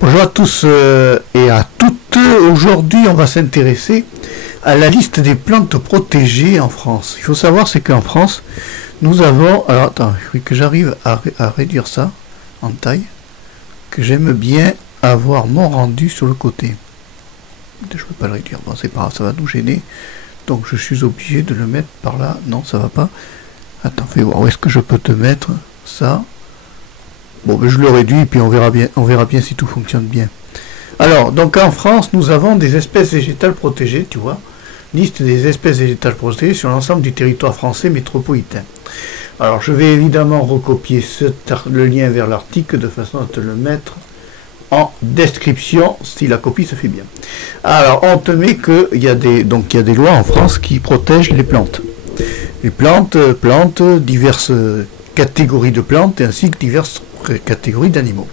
Bonjour à tous et à toutes. Aujourd'hui, on va s'intéresser à la liste des plantes protégées en France. Il faut savoir, c'est qu'en France, nous avons... Alors, attends, il faut que j'arrive à réduire ça en taille, que j'aime bien avoir mon rendu sur le côté. Je ne peux pas le réduire. Bon, c'est pas grave, ça va nous gêner. Donc, je suis obligé de le mettre par là. Non, ça va pas. Attends, fais voir. Où est-ce que je peux te mettre ça? Bon, ben je le réduis et puis on verra bien si tout fonctionne bien. Alors, donc en France, nous avons des espèces végétales protégées, tu vois. Liste des espèces végétales protégées sur l'ensemble du territoire français métropolitain. Alors, je vais évidemment recopier le lien vers l'article de façon à te le mettre en description, si la copie se fait bien. Alors, on te met qu'il y a des lois en France qui protègent les plantes. Les plantes, diverses catégories de plantes ainsi que diverses catégories d'animaux.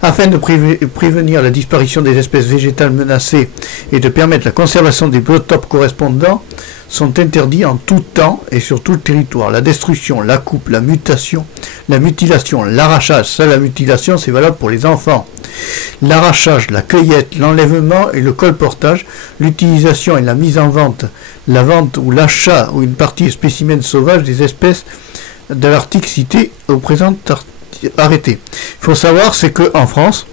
Afin de prévenir la disparition des espèces végétales menacées et de permettre la conservation des biotopes correspondants, sont interdits en tout temps et sur tout le territoire. La destruction, la coupe, la mutation, la mutilation, l'arrachage, ça la mutilation c'est valable pour les enfants. L'arrachage, la cueillette, l'enlèvement et le colportage, l'utilisation et la mise en vente, la vente ou l'achat ou une partie spécimen sauvage des espèces de l'article cité au présent arrêté. Il faut savoir, c'est que en France,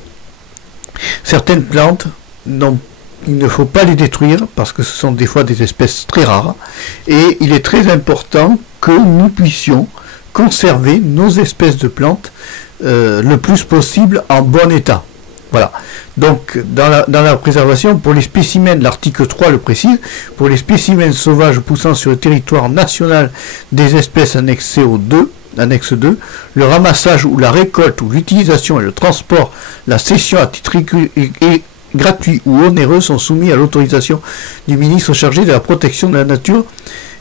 certaines plantes, il ne faut pas les détruire parce que ce sont des fois des espèces très rares et il est très important que nous puissions conserver nos espèces de plantes le plus possible en bon état. Voilà. Donc, dans la préservation, pour les spécimens, l'article 3 le précise, pour les spécimens sauvages poussant sur le territoire national des espèces annexées au 2, Annexe 2, le ramassage ou la récolte ou l'utilisation et le transport, la cession à titre gratuit ou onéreux sont soumis à l'autorisation du ministre chargé de la protection de la nature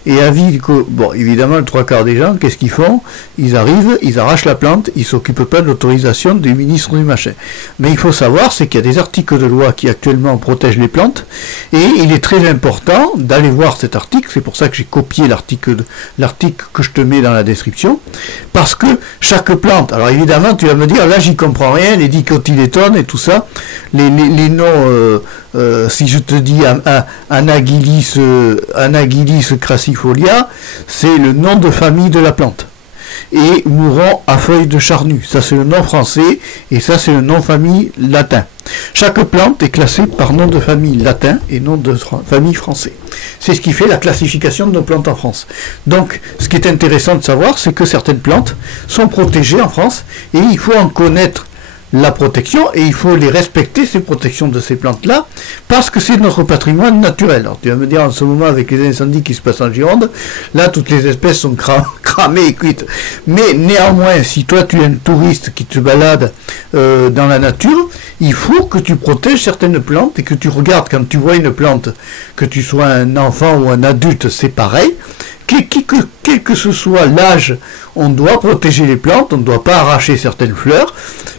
et avis que, bon, évidemment, le trois quarts des gens, qu'est-ce qu'ils font? Ils arrivent, ils arrachent la plante, ils ne s'occupent pas de l'autorisation du ministre du machin. Mais il faut savoir, c'est qu'il y a des articles de loi qui actuellement protègent les plantes, et il est très important d'aller voir cet article, c'est pour ça que j'ai copié l'article que je te mets dans la description, parce que chaque plante, alors évidemment, tu vas me dire, là j'y comprends rien, les dicotylédones et tout ça, les noms, si je te dis Anagilis crassifolia, c'est le nom de famille de la plante. Et mouron à feuilles de charnu, ça c'est le nom français, et ça c'est le nom de famille latin. Chaque plante est classée par nom de famille latin et nom de famille français. C'est ce qui fait la classification de nos plantes en France. Donc, ce qui est intéressant de savoir, c'est que certaines plantes sont protégées en France, et il faut en connaître la protection, et il faut les respecter, ces protections de ces plantes-là, parce que c'est notre patrimoine naturel. Alors tu vas me dire, en ce moment, avec les incendies qui se passent en Gironde, là, toutes les espèces sont cramées et cuites. Mais néanmoins, si toi, tu es un touriste qui te balade dans la nature, il faut que tu protèges certaines plantes, et que tu regardes, quand tu vois une plante, que tu sois un enfant ou un adulte, c'est pareil. Quel que ce soit l'âge, on doit protéger les plantes, on ne doit pas arracher certaines fleurs.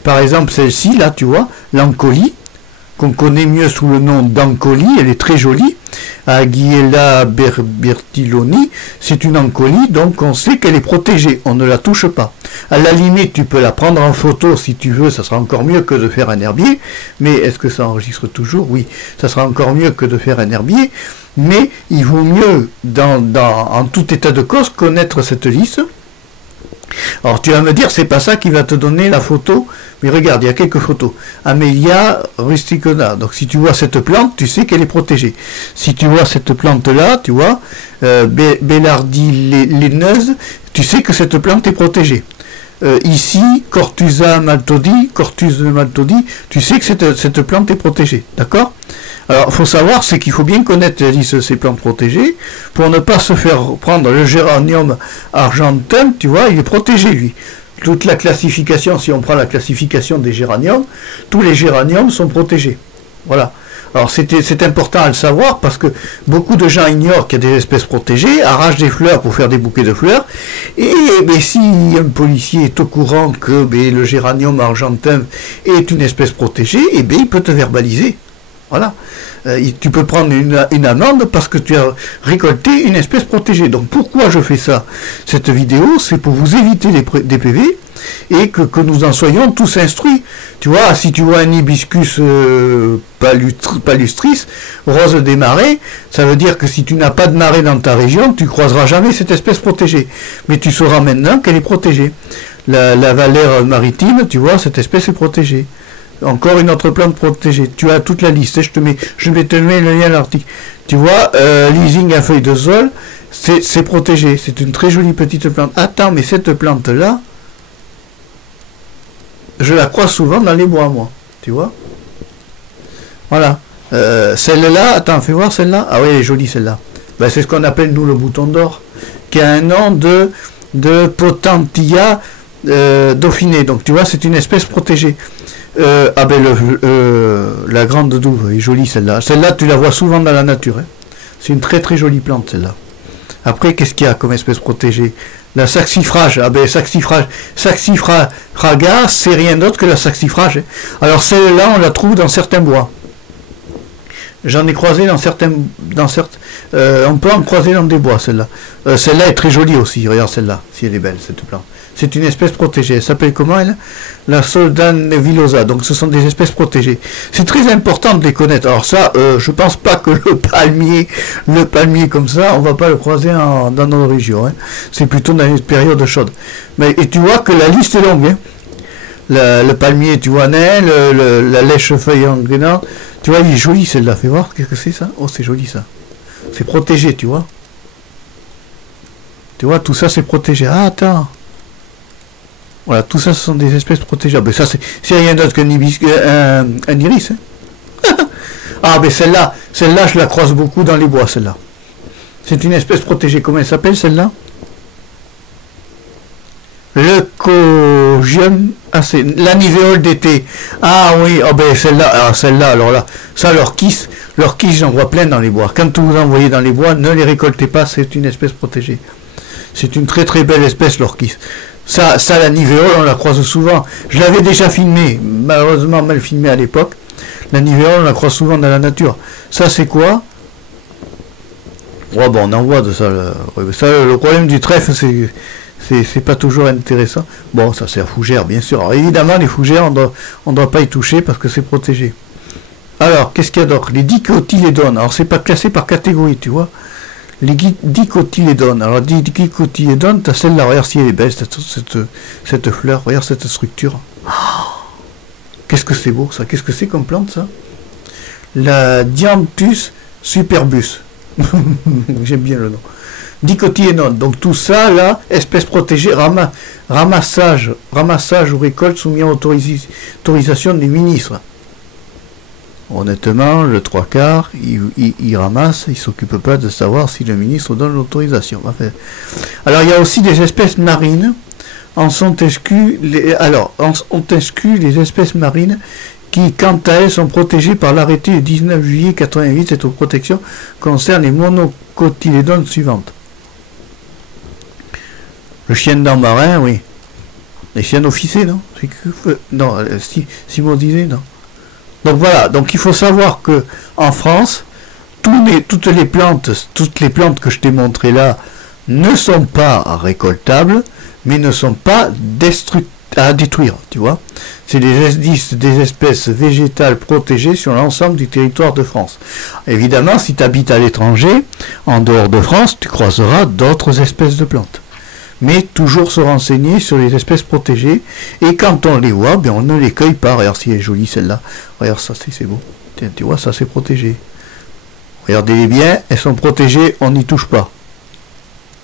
Par exemple, celle-ci, là, tu vois, l'ancolie, qu'on connaît mieux sous le nom d'ancolie, elle est très jolie. Aguiella bertilloni, c'est une ancolie, donc on sait qu'elle est protégée, on ne la touche pas. À la limite, tu peux la prendre en photo si tu veux, ça sera encore mieux que de faire un herbier, mais est-ce que ça enregistre toujours? Oui, ça sera encore mieux que de faire un herbier, mais il vaut mieux, en tout état de cause, connaître cette liste. Alors tu vas me dire, c'est pas ça qui va te donner la photo, mais regarde, il y a quelques photos. Amelia rusticona, donc si tu vois cette plante, tu sais qu'elle est protégée. Si tu vois cette plante-là, tu vois, Bellardi tu sais que cette plante est protégée. Ici, Cortusa maltodi, tu sais que cette plante est protégée, d'accord? Alors, il faut savoir, c'est qu'il faut bien connaître la liste de ces plantes protégées pour ne pas se faire prendre le géranium argentum, tu vois, il est protégé, lui. Toute la classification, si on prend la classification des géraniums, tous les géraniums sont protégés. Voilà. Alors, c'est important à le savoir parce que beaucoup de gens ignorent qu'il y a des espèces protégées, arrachent des fleurs pour faire des bouquets de fleurs, et si un policier est au courant que le géranium argentum est une espèce protégée, il peut te verbaliser. Voilà. Tu peux prendre une amende parce que tu as récolté une espèce protégée. Donc pourquoi je fais ça? Cette vidéo, c'est pour vous éviter des PV et que nous en soyons tous instruits. Tu vois, si tu vois un hibiscus palustris, rose des marais, ça veut dire que si tu n'as pas de marais dans ta région, tu croiseras jamais cette espèce protégée. Mais tu sauras maintenant qu'elle est protégée. La valère maritime, tu vois, cette espèce est protégée. Encore une autre plante protégée. Tu as toute la liste. Je vais te mettre le lien à l'article. Tu vois, leasing à feuilles de sol, c'est protégé. C'est une très jolie petite plante. Attends, mais cette plante-là, je la croise souvent dans les bois, moi. Tu vois? Voilà. Celle-là, attends, fais voir celle-là. Ah oui, elle est jolie celle-là. Ben, c'est ce qu'on appelle, nous, le bouton d'or, qui a un nom de Potentilla dauphinée. Donc, tu vois, c'est une espèce protégée. Ah ben la grande douve est jolie celle-là. Celle-là tu la vois souvent dans la nature. Hein. C'est une très très jolie plante celle-là. Après qu'est-ce qu'il y a comme espèce protégée? La saxifrage. Ah ben saxifraga c'est rien d'autre que la saxifrage. Hein. Alors celle-là on la trouve dans certains bois. J'en ai croisé on peut en croiser dans des bois celle-là. Celle-là est très jolie aussi. Regarde celle-là si elle est belle cette plante. C'est une espèce protégée. Elle s'appelle comment elle? La Soldane villosa. Donc ce sont des espèces protégées. C'est très important de les connaître. Alors ça, je pense pas que le palmier comme ça, on va pas le croiser dans nos régions. Hein. C'est plutôt dans une période chaude. Mais et tu vois que la liste est longue. Hein. Le palmier, tu vois, la lèche-feuille en grenade. Tu vois, il est joli celle-là. Fais voir, qu'est-ce que c'est ça? Oh, c'est joli ça. C'est protégé, tu vois. Tu vois, tout ça c'est protégé. Ah, attends. Voilà, tout ça, ce sont des espèces protégées. Ben ça, c'est rien d'autre qu'un iris. Hein. Ah, ben celle-là, je la croise beaucoup dans les bois, celle-là. C'est une espèce protégée. Comment elle s'appelle, celle-là? Le Cogium AC. La nivéole d'été. Ah oui, oh ben celle-là, alors là, ça, l'orchis, j'en vois plein dans les bois. Quand vous en voyez dans les bois, ne les récoltez pas, c'est une espèce protégée. C'est une très très belle espèce, l'orchis. Ça, la nivéole, on la croise souvent. Je l'avais déjà filmé, malheureusement mal filmé à l'époque. La nivéole, on la croise souvent dans la nature. Ça, c'est quoi? Oh, bon, on en voit de ça. Le problème du trèfle, c'est pas toujours intéressant. Bon, ça, c'est la fougère, bien sûr. Alors, évidemment, les fougères, on doit pas y toucher parce que c'est protégé. Alors, qu'est-ce qu'il y a d'autre? Les dicotylédones. Alors, c'est pas classé par catégorie, tu vois. Les dicotylédones. Alors, dicotylédones, tu as celle-là. Regarde si elle est belle, cette fleur. Regarde cette structure. Oh, qu'est-ce que c'est beau, ça. Qu'est-ce que c'est comme plante, ça? La Dianthus superbus. J'aime bien le nom. Dicotylédones. Donc, tout ça, là, espèce protégée, ramassage ou récolte soumis à autorisation des ministres. Honnêtement, le 3/4, il ramasse, il ne s'occupe pas de savoir si le ministre donne l'autorisation. Enfin, alors, il y a aussi des espèces marines. On exclut les espèces marines qui, quant à elles, sont protégées par l'arrêté du 19 juillet 88. Cette protection concerne les monocotylédones suivantes. Le chien dent marin, oui. Les chiens officés, non? Non, simodisés, non. Donc voilà, donc il faut savoir que en France, toutes les plantes que je t'ai montrées là ne sont pas récoltables, mais ne sont pas à détruire, tu vois. C'est des espèces végétales protégées sur l'ensemble du territoire de France. Évidemment, si tu habites à l'étranger, en dehors de France, tu croiseras d'autres espèces de plantes. Mais toujours se renseigner sur les espèces protégées, et quand on les voit, ben on ne les cueille pas. Regarde si elle est jolie celle-là. Regarde ça, c'est beau. Tiens, tu vois, ça c'est protégé. Regardez-les bien, elles sont protégées, on n'y touche pas.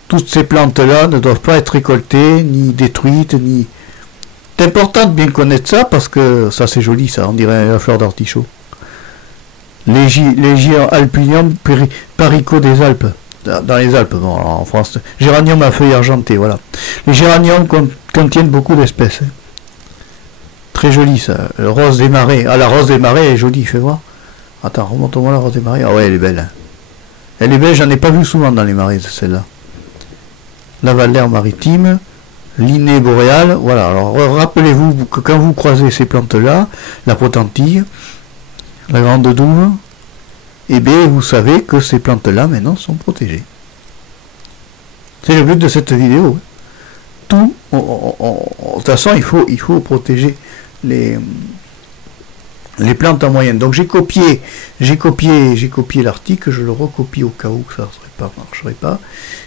Toutes ces plantes-là ne doivent pas être récoltées, ni détruites, ni... C'est important de bien connaître ça, parce que ça c'est joli, ça, on dirait la fleur d'artichaut. Légion alpinium parico des Alpes. Dans les Alpes, bon, en France, géranium à feuilles argentées, voilà. Les géraniums contiennent beaucoup d'espèces. Hein. Très joli ça, le rose des marais. Ah, la rose des marais est jolie, fais voir. Attends, remonte-moi la rose des marais. Ah ouais, elle est belle. Hein. Elle est belle, j'en ai pas vu souvent dans les marais, celle-là. La valère maritime, l'inné boréale, voilà. Alors, rappelez-vous que quand vous croisez ces plantes-là, la potentille, la grande douve, et bien vous savez que ces plantes-là maintenant sont protégées. C'est le but de cette vidéo. Tout de toute façon, il faut protéger les plantes en moyenne. Donc j'ai copié l'article, je le recopie au cas où que ça ne marcherait pas,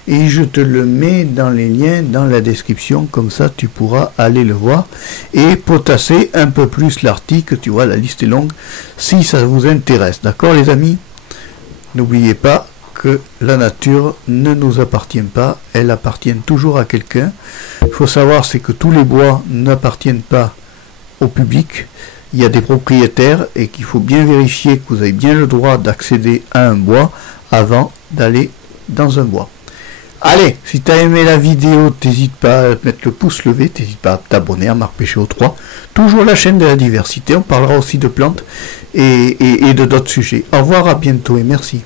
et je te le mets dans les liens dans la description, comme ça tu pourras aller le voir et potasser un peu plus l'article. Tu vois, la liste est longue, si ça vous intéresse. D'accord les amis? N'oubliez pas que la nature ne nous appartient pas, elle appartient toujours à quelqu'un. Il faut savoir, c'est que tous les bois n'appartiennent pas au public. Il y a des propriétaires et qu'il faut bien vérifier que vous avez bien le droit d'accéder à un bois avant d'aller dans un bois. Allez, si tu as aimé la vidéo, n'hésite pas à mettre le pouce levé, n'hésite pas à t'abonner à Marc Péchaud 3. Toujours la chaîne de la diversité, on parlera aussi de plantes et de d'autres sujets. Au revoir, à bientôt et merci.